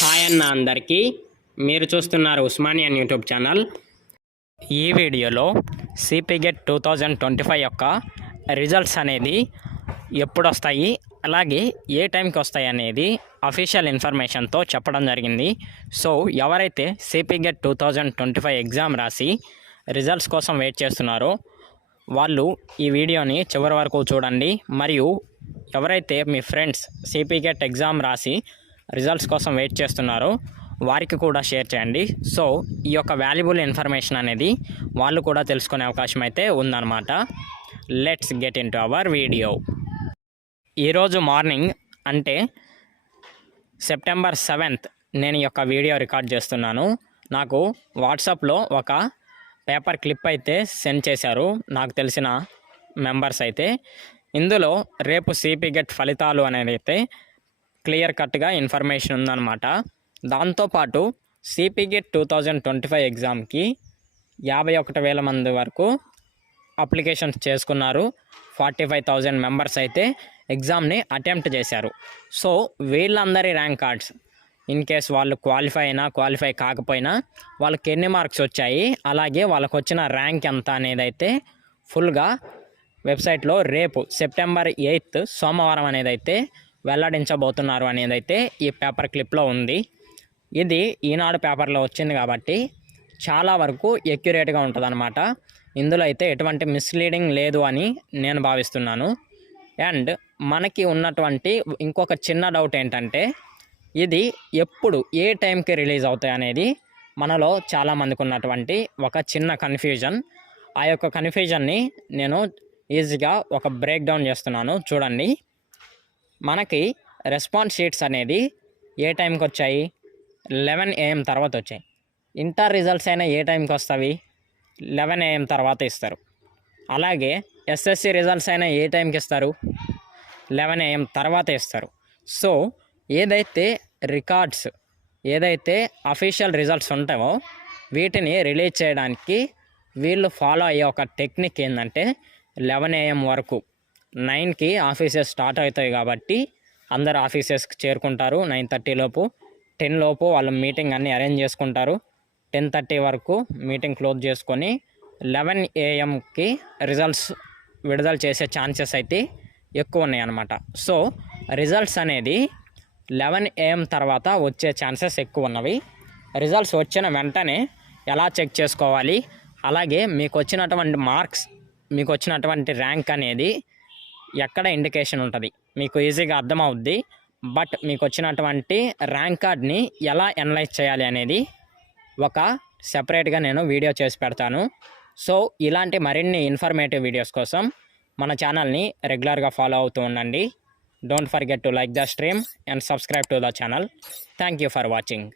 Hi అన్న అందరికీ. మీరు చూస్తున్నారు ఉస్మానియన్ యూట్యూబ్ ఛానల్. ఈ వీడియోలో సిపిగెట్ 2025 యొక్క రిజల్ట్స్ అనేది ఎప్పుడు వస్తాయి, అలాగే ఏ టైంకి వస్తాయి అనేది అఫీషియల్ ఇన్ఫర్మేషన్తో చెప్పడం జరిగింది. సో ఎవరైతే సిపిగెట్ 2025 ఎగ్జామ్ రాసి రిజల్ట్స్ కోసం వెయిట్ చేస్తున్నారో వాళ్ళు ఈ వీడియోని చివరి వరకు చూడండి. మరియు ఎవరైతే మీ ఫ్రెండ్స్ సిపిగెట్ ఎగ్జామ్ రాసి రిజల్ట్స్ కోసం వెయిట్ చేస్తున్నారో వారికి కూడా షేర్ చేయండి. సో ఈ యొక్క వాల్యుబుల్ ఇన్ఫర్మేషన్ అనేది వాళ్ళు కూడా తెలుసుకునే అవకాశం అయితే ఉందన్నమాట. Let's get in to our video. ఈరోజు మార్నింగ్ అంటే సెప్టెంబర్ 7th నేను ఈ యొక్క వీడియో రికార్డ్ చేస్తున్నాను. నాకు వాట్సాప్లో ఒక పేపర్ క్లిప్ అయితే సెండ్ చేశారు నాకు తెలిసిన మెంబర్స్ అయితే. ఇందులో రేపు సిపిగెట్ ఫలితాలు అనేది అయితే క్లియర్ కట్గా ఇన్ఫర్మేషన్ ఉందన్నమాట. దాంతోపాటు సిపిగెట్ 2025 ఎగ్జామ్కి 51,000 మంది వరకు అప్లికేషన్స్ చేసుకున్నారు. 45,000 మెంబర్స్ అయితే ఎగ్జామ్ని అటెంప్ట్ చేశారు. సో వీళ్ళందరి ర్యాంక్ కార్డ్స్ ఇన్ కేస్ వాళ్ళు క్వాలిఫై కాకపోయినా వాళ్ళకి ఎన్ని మార్క్స్ వచ్చాయి, అలాగే వాళ్ళకు వచ్చిన ర్యాంక్ ఎంత అనేది అయితే ఫుల్గా వెబ్సైట్లో రేపు సెప్టెంబర్ 8th సోమవారం అనేది అయితే వెల్లడించబోతున్నారు అనేది అయితే ఈ పేపర్ క్లిప్లో ఉంది. ఇది ఈనాడు పేపర్లో వచ్చింది కాబట్టి చాలా వరకు ఎక్యురేట్గా ఉంటుందన్నమాట. ఇందులో అయితే ఎటువంటి మిస్లీడింగ్ లేదు అని నేను భావిస్తున్నాను. అండ్ మనకి ఉన్నటువంటి ఇంకొక చిన్న డౌట్ ఏంటంటే ఇది ఎప్పుడు ఏ టైంకి రిలీజ్ అవుతాయి అనేది మనలో చాలామందికి ఉన్నటువంటి ఒక చిన్న కన్ఫ్యూజన్. ఆ యొక్క కన్ఫ్యూజన్ని నేను ఈజీగా ఒక బ్రేక్ డౌన్ చేస్తున్నాను చూడండి. మనకి రెస్పాన్స్ షీట్స్ అనేది ఏ టైంకి వచ్చాయి? 11 AM తర్వాత వచ్చాయి. ఇంటర్ రిజల్ట్స్ అయినా ఏ టైంకి వస్తాయి? 11 AM తర్వాత ఇస్తారు. అలాగే ఎస్ఎస్సి రిజల్ట్స్ అయినా ఏ టైంకి ఇస్తారు? 11 AM తర్వాత ఇస్తారు. సో ఏదైతే రికార్డ్స్ ఏదైతే అఫీషియల్ రిజల్ట్స్ ఉంటాయో వీటిని రిలీజ్ చేయడానికి వీళ్ళు ఫాలో అయ్యే ఒక టెక్నిక్ ఏంటంటే 11 AM వరకు 9కి ఆఫీసెస్ స్టార్ట్ అవుతాయి కాబట్టి అందరు ఆఫీసెస్కి చేరుకుంటారు. 9:30 లోపు 10 లోపు వాళ్ళు మీటింగ్ అన్నీ అరేంజ్ చేసుకుంటారు. 10:30 వరకు మీటింగ్ క్లోజ్ చేసుకొని 11 AMకి రిజల్ట్స్ విడుదల చేసే ఛాన్సెస్ అయితే ఎక్కువ ఉన్నాయి అన్నమాట. సో రిజల్ట్స్ అనేది 11 AM తర్వాత వచ్చే ఛాన్సెస్ ఎక్కువ ఉన్నవి. రిజల్ట్స్ వచ్చిన వెంటనే ఎలా చెక్ చేసుకోవాలి, అలాగే మీకు వచ్చినటువంటి మార్క్స్ మీకు వచ్చినటువంటి ర్యాంక్ అనేది ఎక్కడ ఇండికేషన్ ఉంటుంది మీకు ఈజీగా అర్థమవుద్ది. బట్ మీకు వచ్చినటువంటి ర్యాంక్ కార్డ్ని ఎలా అనలైజ్ చేయాలి అనేది ఒక సెపరేట్గా నేను వీడియో చేసి పెడతాను. సో ఇలాంటి మరిన్ని ఇన్ఫర్మేటివ్ వీడియోస్ కోసం మన ఛానల్ని రెగ్యులర్గా ఫాలో అవుతూ ఉండండి. Don't forget to like the stream and subscribe to the channel. Thank you for watching.